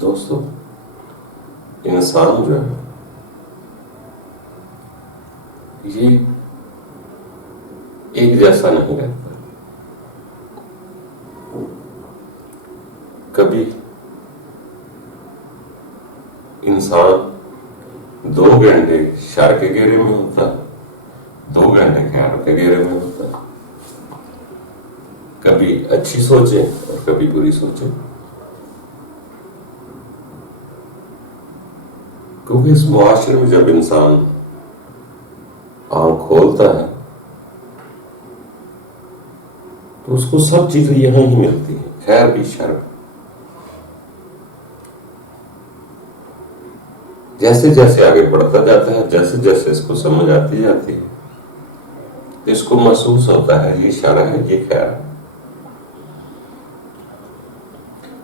دوستو انسان جو ہے یہ ایک جیسا نہیں رہتا. کبھی انسان 2 گھنٹے شر کے گھیرے میں ہوتا ہے, 2 گھنٹے خیر کے گھیرے میں ہوتا ہے. کبھی اچھی سوچیں اور کبھی بری سوچیں, کیونکہ اس معاشرے میں جب انسان آنکھ کھولتا ہے تو اس کو سب چیزیں یہاں ہی ملتی ہیں, خیر بھی شر بھی. جیسے جیسے آگے بڑھتا جاتا ہے, جیسے جیسے اس کو سمجھ آتی جاتی ہے, اس کو محسوس ہوتا ہے یہ شر ہے یہ خیر ہے.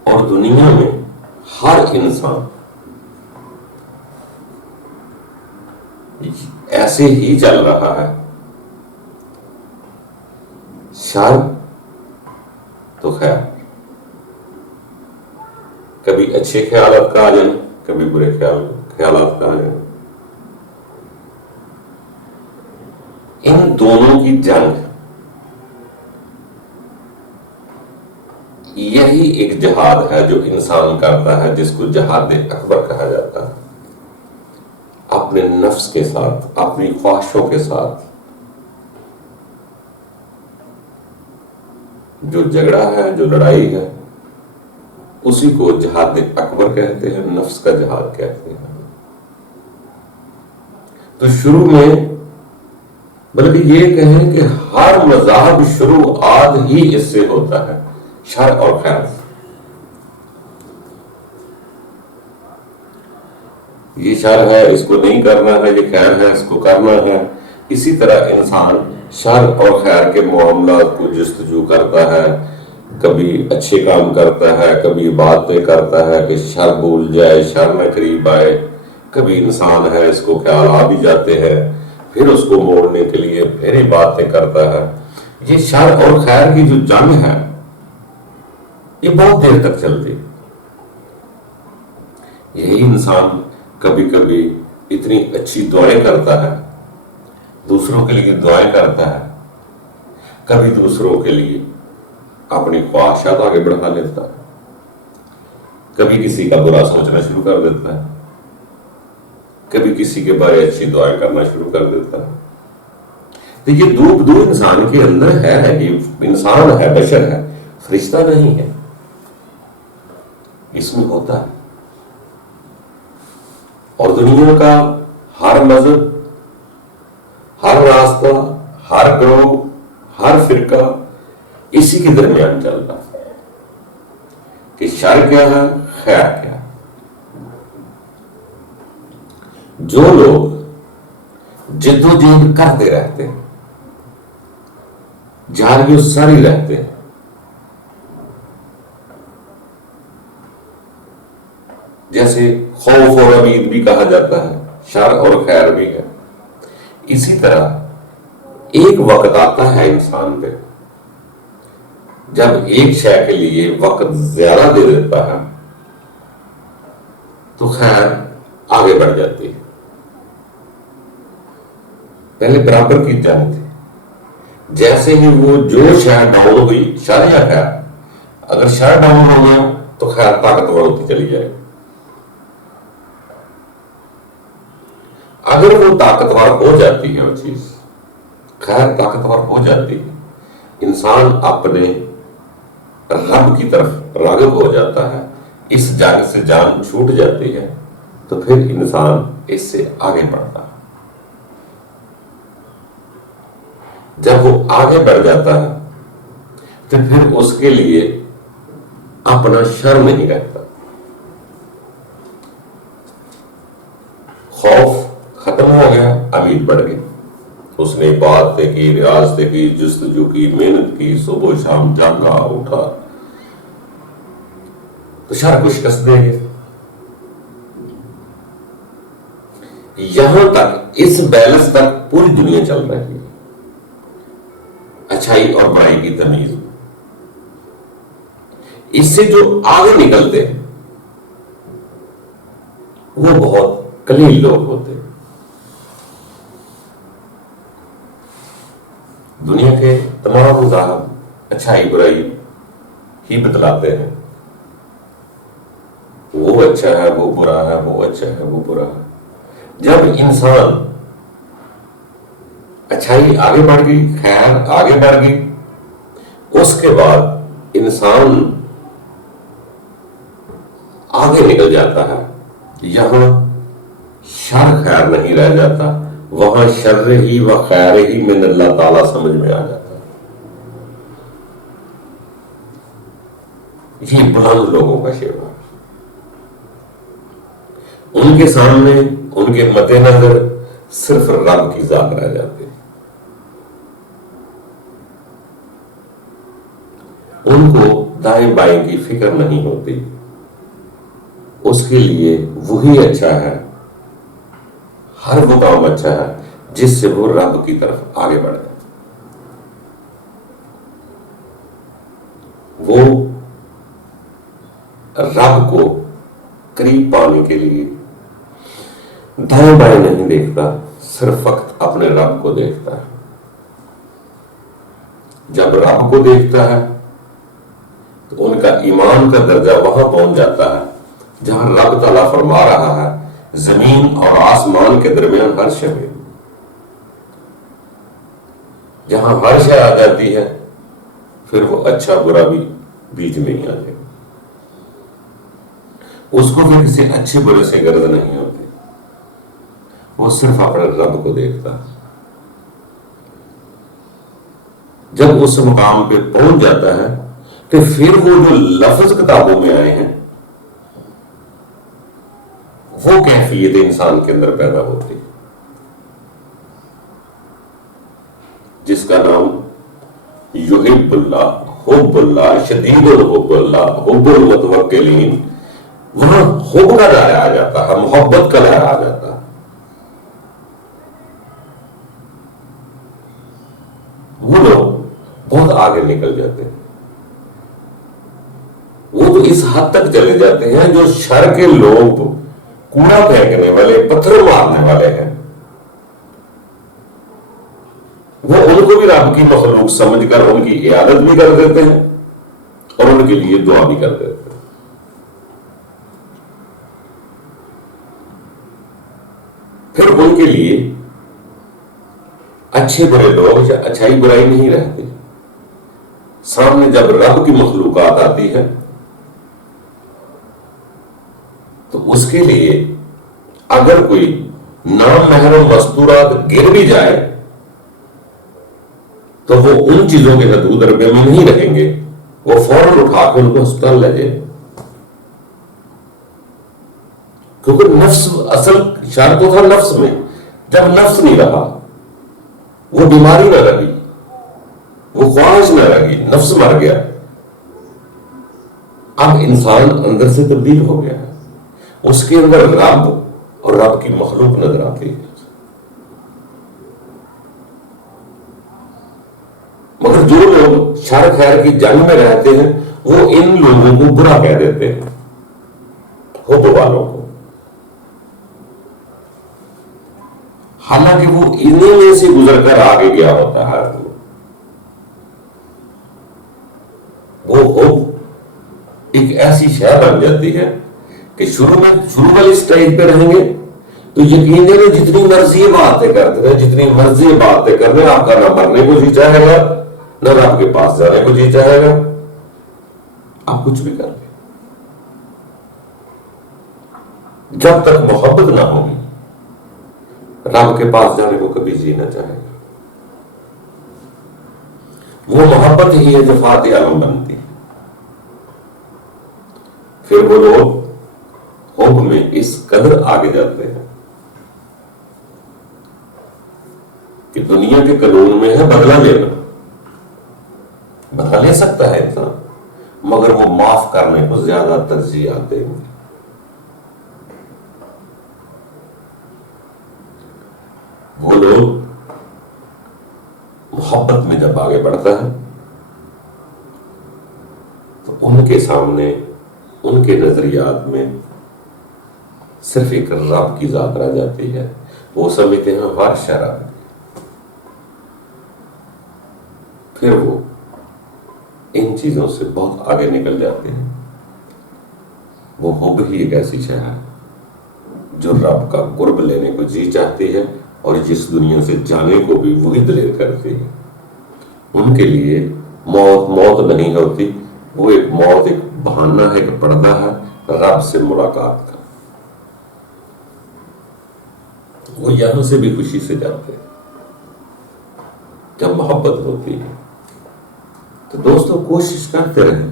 اور دنیا میں ہر انسان ایسے ہی چل رہا ہے, شر تو خیر, کبھی اچھے خیالات کا آ جائیں کبھی برے خیالات کا آ جائیں. ان دونوں کی جنگ یہی ایک جہاد ہے جو انسان کرتا ہے, جس کو جہاد اکبر کہا جاتا ہے. اپنے نفس کے ساتھ, اپنی خواہشوں کے ساتھ جو جھگڑا ہے, جو لڑائی ہے, اسی کو جہاد اکبر کہتے ہیں, نفس کا جہاد کہتے ہیں. تو شروع میں بلکہ یہ کہیں کہ ہر مذہب شروعات ہی اس سے ہوتا ہے, شر اور خیر. یہ شر ہے اس کو نہیں کرنا ہے, یہ خیر ہے اس کو کرنا ہے. اسی طرح انسان شر اور خیر کے معاملات کو جستجو کرتا ہے, کبھی اچھے کام کرتا ہے, کبھی باتیں کرتا ہے کہ شر بھول جائے, شر میں قریب آئے. کبھی انسان ہے اس کو خیال آ بھی جاتے ہیں, پھر اس کو موڑنے کے لیے پھر ہی باتیں کرتا ہے. یہ شر اور خیر کی جو جنگ ہے یہ بہت دیر تک چلتی. یہی انسان کبھی کبھی اتنی اچھی دعائیں کرتا ہے, دوسروں کے لیے دعائیں کرتا ہے, کبھی دوسروں کے لیے اپنی خواہشات آگے بڑھا لیتا ہے, کبھی کسی کا برا سوچنا شروع کر دیتا ہے, کبھی کسی کے بارے اچھی دعائیں کرنا شروع کر دیتا ہے. تو یہ دو انسان کے اندر ہے, یہ انسان ہے, بشر ہے, فرشتہ نہیں ہے, اس میں ہوتا ہے. اور دنیا کا ہر مذہب, ہر راستہ, ہر گروہ, ہر فرقہ اسی کے درمیان چل رہا ہے کہ شر کیا ہے, خیر کیا ہے. جو لوگ جدوجہد کرتے رہتے ہیں, جاری و ساری رہتے ہیں, جیسے خوف اور امید بھی کہا جاتا ہے, شر اور خیر بھی ہے. اسی طرح ایک وقت آتا ہے انسان پہ جب ایک شے کے لیے وقت زیادہ دے دیتا ہے تو خیر آگے بڑھ جاتی ہے. پہلے برابر کی جنگ تھی, جیسے ہی وہ جو شہر ڈاؤن ہو گئی, شر یا خیر, اگر شر ڈاؤن ہو گیا تو خیر طاقتور ہوتی چلی جائے. اگر وہ طاقتور ہو جاتی ہے, وہ چیز خیر طاقتور ہو جاتی ہے, انسان اپنے رب کی طرف راغب ہو جاتا ہے, اس جنگ سے جان چھوٹ جاتی ہے, تو پھر انسان اس سے آگے بڑھتا ہے. جب وہ آگے بڑھ جاتا ہے تو پھر اس کے لیے اپنا شر نہیں رہتا. خوف ختم ہو گیا, امید بڑھ گئی. اس نے باتیں کی, ریاضتیں کی, جستجو کی, محنت کی, صبح شام جاگا اٹھا, تو شر کو شکست دے گئے. یہاں تک اس بیلنس تک پوری دنیا چل رہی ہے, اچھائی اور برائی کی تمیز. اس سے جو آگے نکلتے ہیں وہ بہت قلیل لوگ ہوتے ہیں۔ دنیا کے تمام مذاہب اچھائی برائی ہی بتلاتے ہیں، وہ اچھا ہے وہ برا ہے، وہ اچھا ہے وہ برا ہے۔ جب انسان اچھائی آگے بڑھ گئی، خیر آگے بڑھ گئی، اس کے بعد انسان آگے نکل جاتا ہے، یہاں شر خیر نہیں رہ جاتا، وہاں شر ہی و خیر ہی من اللہ تعالیٰ سمجھ میں آ جاتا ہے۔ یہ بلند لوگوں کا شیوا ہے، ان کے سامنے ان کے مد نظر صرف رب کی ذات رہ جاتی ہے، ان کو دائیں بائیں کی فکر نہیں ہوتی، اس کے لیے وہی اچھا ہے، ہر وہ کام اچھا ہے جس سے وہ رب کی طرف آگے بڑھ جائے۔ وہ رب کو قریب پانے کے لیے دائیں بائیں نہیں دیکھتا، صرف وقت اپنے رب کو دیکھتا ہے۔ جب رب کو دیکھتا ہے تو ان کا ایمان کا درجہ وہاں پہنچ جاتا ہے جہاں رب تعالیٰ فرما رہا ہے زمین اور آسمان کے درمیان ہر شے ہے، جہاں ہر شے آ جاتی ہے پھر وہ اچھا برا بھی بیچ میں ہی آ جائے، اس کو پھر کسی اچھے برے سے غرض نہیں ہوتی، وہ صرف اپنے رب کو دیکھتا ہے۔ جب اس مقام پہ پہنچ جاتا ہے تو پھر وہ جو لفظ کتابوں میں آئے ہیں وہ کیفیت انسان کے اندر پیدا ہوتی ہے، جس کا نام یحب اللہ، حب اللہ، شدید الحب اللہ، حب المتوکلین، وہاں حب کا دائرہ آ جاتا ہے، محبت کا دائرہ آ جاتا ہے۔ وہ لوگ بہت آگے نکل جاتے ہیں، وہ تو اس حد تک چلے جاتے ہیں جو شر کے لوگ کوڑا پھینکنے والے، پتھر مارنے والے ہیں، وہ ان کو بھی رب کی مخلوق سمجھ کر ان کی عیادت بھی کر دیتے ہیں اور ان کے لیے دعا بھی کر دیتے ہیں۔ پھر ان کے لیے اچھے برے لوگ یا اچھائی برائی نہیں رہتی، سامنے جب رب کی مخلوقات آتی ہے تو اس کے لیے اگر کوئی نامحرم مستورات گر بھی جائے تو وہ ان چیزوں کے حدود ربے میں نہیں رہیں گے، وہ فوراً اٹھا کے ان کو ہسپتال لے جائے، کیونکہ نفس اصل شر تو تھا نفس میں، جب نفس نہیں رہا، وہ بیماری نہ رہی، وہ خواہش نہ رہی، نفس مر گیا، اب انسان اندر سے تبدیل ہو گیا ہے، اس کے اندر رب اور رب کی مخلوق نظر آتی ہے۔ مگر جو لوگ شر خیر کی جنگ میں رہتے ہیں وہ ان لوگوں کو برا کہہ دیتے ہیں، حب والوں کو، حالانکہ وہ انہی میں سے گزر کر آگے گیا ہوتا ہے۔ وہ حب ایک ایسی شے بن جاتی ہے کہ شروع والی سٹیج پہ رہیں گے تو یقین ہے جتنی مرضی باتیں کرتے ہیں، جتنی مرضی باتیں کرتے ہیں، آپ کا نہ مرنے کو جی چاہے گا نہ آپ کے پاس جانے کو جی چاہے گا، آپ کچھ بھی کر لیں، جب تک محبت نہ ہوگی رب کے پاس جانے کو کبھی جی نہ چاہے گا۔ وہ محبت ہی ہے جو فاتح عالم بنتی ہے۔ پھر وہ لوگ حب میں اس قدر آگے جاتے ہیں کہ دنیا کے قانون میں ہے بدلہ لینا، بدلہ لے سکتا ہے انسان، مگر وہ معاف کرنے کو زیادہ ترجیح دیں گے۔ وہ لوگ محبت میں جب آگے بڑھتا ہے تو ان کے سامنے، ان کے نظریات میں صرف ایک رب کی ذات رہ جاتی ہے، وہ سمجھتے ہیں ورش ہے رب، پھر وہ ان چیزوں سے بہت آگے نکل جاتے ہیں۔ وہ حب ہی ایک ایسی شے ہے جو رب کا قرب لینے کو جی چاہتی ہے، اور جس دنیا سے جانے کو بھی وہی دلیر کرتی ہے۔ ان کے لیے موت نہیں ہوتی، وہ ایک بہانہ ہے، ایک پردہ ہے رب سے ملاقات کا۔ وہ یہاں سے بھی خوشی سے جاتے ہیں جب محبت ہوتی ہے۔ تو دوستو کوشش کرتے رہیں۔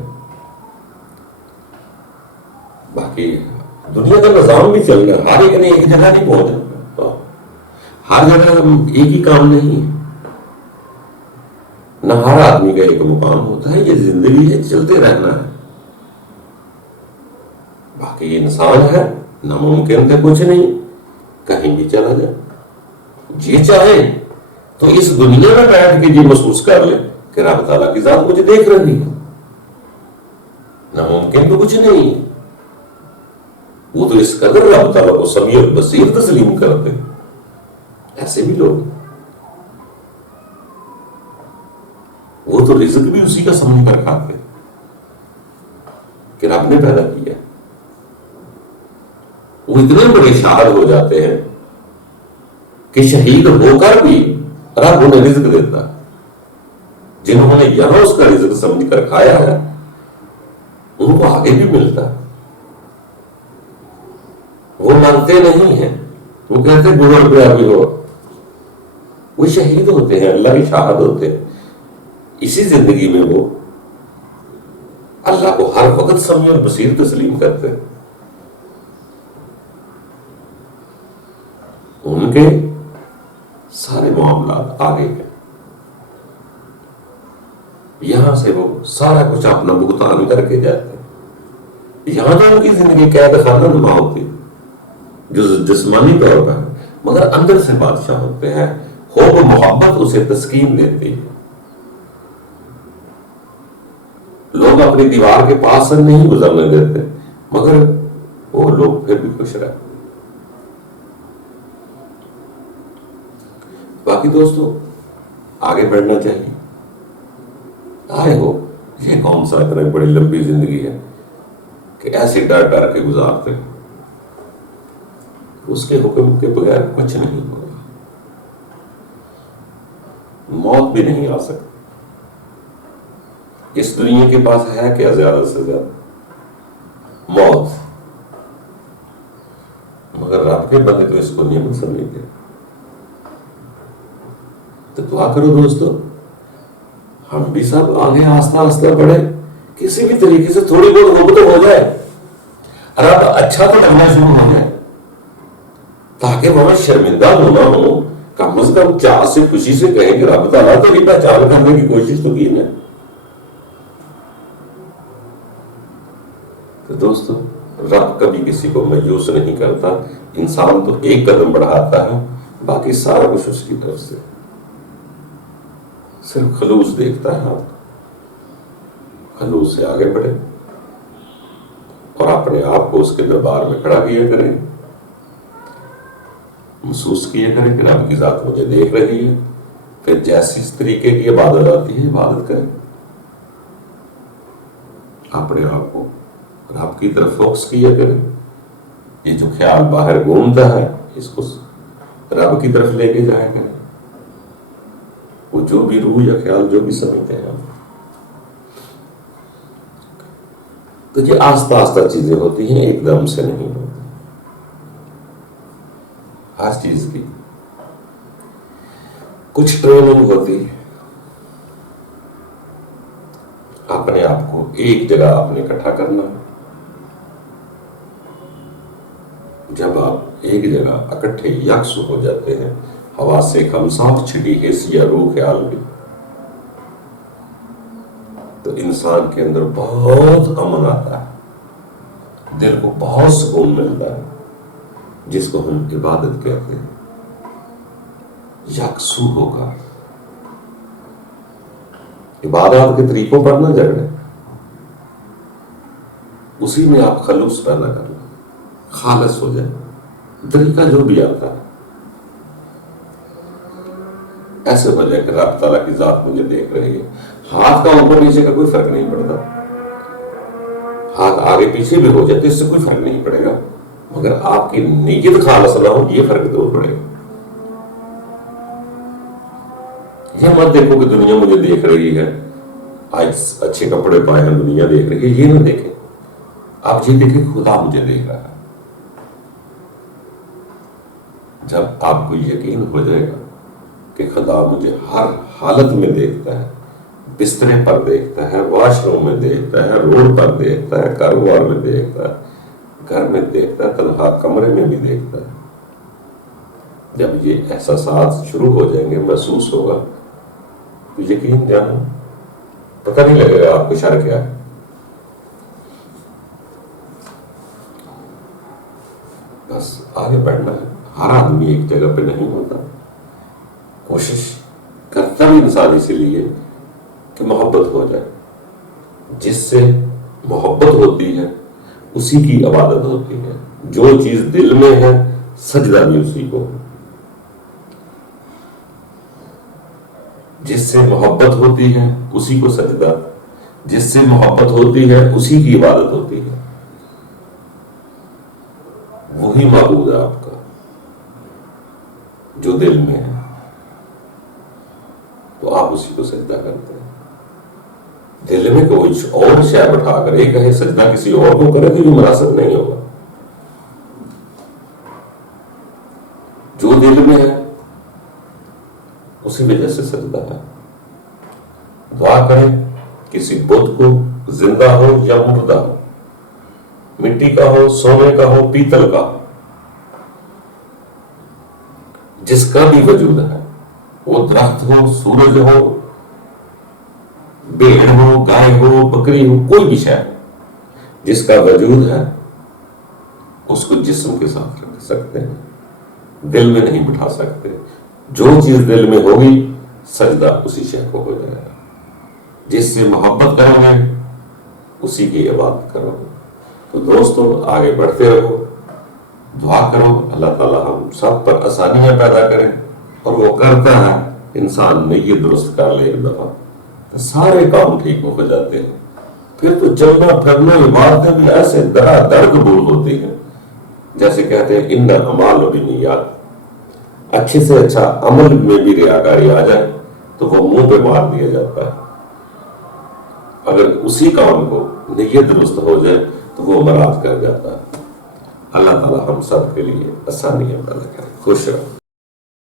باقی دنیا کا نظام بھی چل رہا ہے، ہر ایک نے ایک جگہ نہیں پہنچا، ہر جگہ ایک ہی کام نہیں ہے، نہ ہر آدمی کا ایک مقام ہوتا ہے۔ یہ زندگی ہے، چلتے رہنا ہے۔ باقی انسان ہے، ناممکن ہے کچھ نہیں، کہیں بھی چلا جائے۔ جی چاہے تو اس دنیا میں بیٹھ کے جی محسوس کر لے کہ رب تعالیٰ کی ذات مجھے دیکھ رہی ہے۔ ناممکن تو کچھ نہیں، وہ تو اس قدر رب تعالیٰ کو سمیع بصیر تسلیم کرتے۔ ایسے بھی لوگ، وہ تو رزق بھی اسی کا سمجھ کر کھاتے کہ رب نے پیدا کیا۔ وہ اتنے بڑے شاعر ہو جاتے ہیں کہ شہید ہو کر بھی رب انہیں رزق دیتا۔ جنہوں نے یہاں اس کا رزق سمجھ کر کھایا ہے ان کو آگے بھی ملتا ہے۔ وہ مانتے نہیں ہیں، وہ کہتے گزر پہ ابھی ہو، وہ شہید ہوتے ہیں، اللہ کی شاہد ہوتے ہیں۔ اسی زندگی میں وہ اللہ کو ہر وقت سمیع اور بصیر تسلیم کرتے ہیں۔ ان کے سارے معاملات آگے ہیں، یہاں سے وہ سارا کچھ اپنا بھگتان کر کے جاتے ہیں۔ یہاں تو ان کی زندگی قید خانہ نما ہوتی جو جسمانی طور پر، مگر اندر سے بادشاہ ہوتے ہیں۔ حب و محبت اسے تسکین دیتی ہے۔ لوگ اپنی دیوار کے پاس سے نہیں گزرنے دیتے، مگر وہ لوگ پھر بھی خوش رہتے۔ باقی دوستو آگے بڑھنا چاہیے۔ آئے ہو یہ کون سا اتنا بڑی لمبی زندگی ہے کہ ایسے ڈر ڈر کے گزارتے ہیں، اس کے حکم کے بغیر کچھ نہیں ہوگا، موت بھی نہیں آ سکتی۔ اس دنیا کے پاس ہے کیا زیادہ سے زیادہ؟ موت، مگر رب کے بندے تو اس کو نعمت سمجھتے۔ تو دعا کرو دوستو، ہم بھی سب آگے آہستہ آہستہ بڑھے، کسی بھی طریقے سے تھوڑی بہت محبت ہو جائے، رب اچھا تو لگنا شروع ہو جائے، تاکہ وہاں شرمندہ ہونا ہو، کم از کم چاہ سے خوشی سے کہیں کہ رب تعالیٰ تو یہ پہچان کرنے کی کوشش تو کی نا۔ تو دوستو رب کبھی کسی کو مایوس نہیں کرتا، انسان تو ایک قدم بڑھاتا ہے، باقی سارا کچھ اس کی طرف سے، صرف خلوص دیکھتا ہے۔ آپ خلوص سے آگے بڑھے اور اپنے آپ کو اس کے دربار میں کھڑا کیا کریں، محسوس کیا کریں کہ رب کی ذات مجھے دیکھ رہی ہے۔ پھر جیسی اس طریقے کی عبادت آتی ہے عبادت کریں، اپنے آپ کو رب کی طرف فوکس کیا کریں۔ یہ جو خیال باہر گھومتا ہے اس کو رب کی طرف لے کے جایا کریں۔ وہ جو بھی روح یا خیال جو بھی سمجھتے ہیں، تو یہ آہستہ آہستہ چیزیں ہوتی ہیں، ایک دم سے نہیں ہوتی۔ ہر چیز کی کچھ ٹریننگ ہوتی ہے۔ اپنے آپ کو ایک جگہ آپ نے اکٹھا کرنا، جب آپ ایک جگہ اکٹھے یکس ہو جاتے ہیں، ہوا سے خمسات چھٹی حس یا روح خیال بھی، تو انسان کے اندر بہت امن آتا ہے، دل کو بہت سکون ملتا ہے، جس کو ہم عبادت کہتے ہیں۔ یکسو ہوگا، عبادات کے طریقوں پر نہ جھگڑے، اسی میں آپ خلوص پیدا کرنا۔ خالص ہو جائے. طریقہ جو بھی آتا ہے ایسے ہو جائے کہ رب تعالیٰ کی ذات مجھے دیکھ رہی ہے. ہاتھ کا اوپر نیچے کا کوئی فرق نہیں پڑتا, ہاتھ آگے پیچھے بھی ہو جائے تو اس سے کوئی فرق نہیں پڑے گا, مگر آپ کی نیت خالص نہ ہو یہ فرق ضرور پڑے گا. یہ مت دیکھو کہ دنیا مجھے دیکھ رہی ہے, آج اچھے کپڑے پائے ہیں دنیا دیکھ رہی ہے, یہ نہ دیکھیں. آپ یہ دیکھیں خدا مجھے دیکھ رہا ہے. جب آپ کو یقین ہو جائے گا کہ خدا مجھے ہر حالت میں دیکھتا ہے, بسترے پر دیکھتا ہے, واش روم میں دیکھتا ہے, روڈ پر دیکھتا ہے, کاروبار میں دیکھتا ہے, گھر میں دیکھتا ہے, تنہا کمرے میں بھی دیکھتا ہے, جب یہ احساسات شروع ہو جائیں گے, محسوس ہوگا, تو یقین جانا پتہ نہیں لگے گا آپ کو شر کیا ہے. بس آگے بڑھنا ہے. ہر آدمی ایک جگہ پہ نہیں ہوتا. کوشش کرتا بھی انسان اسی لیے کہ محبت ہو جائے. جس سے محبت ہوتی ہے اسی کی عبادت ہوتی ہے. جو چیز دل میں ہے سجدہ بھی اسی کو. جس سے محبت ہوتی ہے اسی کو سجدہ, جس سے محبت ہوتی ہے اسی کی عبادت ہوتی ہے. وہی معبود ہے آپ کا جو دل میں ہے, تو آپ اسی کو سجدہ کرتے ہیں. دل میں کوئی اور شے بٹھا کر ایک کہے سجدہ کسی اور کو کرے تو یہ مناسب نہیں ہوگا. جو دل میں ہے اسی وجہ سے سجدہ ہے. دعا کریں کسی بت کو, زندہ ہو یا مردہ ہو, مٹی کا ہو, سونے کا ہو, پیتل کا ہو, جس کا بھی وجود ہے, وہ درخت ہو, سورج ہو, بھیڑ ہو, گائے ہو, بکری ہو, کوئی بھی شے جس کا وجود ہے اس کو جسم کے ساتھ رکھ سکتے ہیں, دل میں نہیں بٹھا سکتے. جو چیز دل میں ہوگی سجدہ اسی شے کو ہو جائے گا. جس سے محبت کرو گے اسی کی عبادت کرو گے. تو دوستو آگے بڑھتے رہو, دعا کرو اللہ تعالیٰ ہم سب پر آسانیاں پیدا کریں, اور وہ کرتا ہے. انسان نیت درست کر لے ایک دفعہ تو سارے کام ٹھیک ہو جاتے ہیں. پھر تو چلنا پھرنا عبادتیں بھی ایسے در قبول ہوتی ہیں جیسے کہتے ہیں ان اعمال بالنیات. اچھے سے اچھا عمل میں بھی ریاکاری آ جائے تو وہ منہ پہ مار دیا جاتا ہے. اگر اسی کام کو نیت درست ہو جائے تو وہ مراد کر جاتا ہے. اللہ تعالیٰ ہم سب کے لیے آسانیاں پیدا کرے. خوش رہو.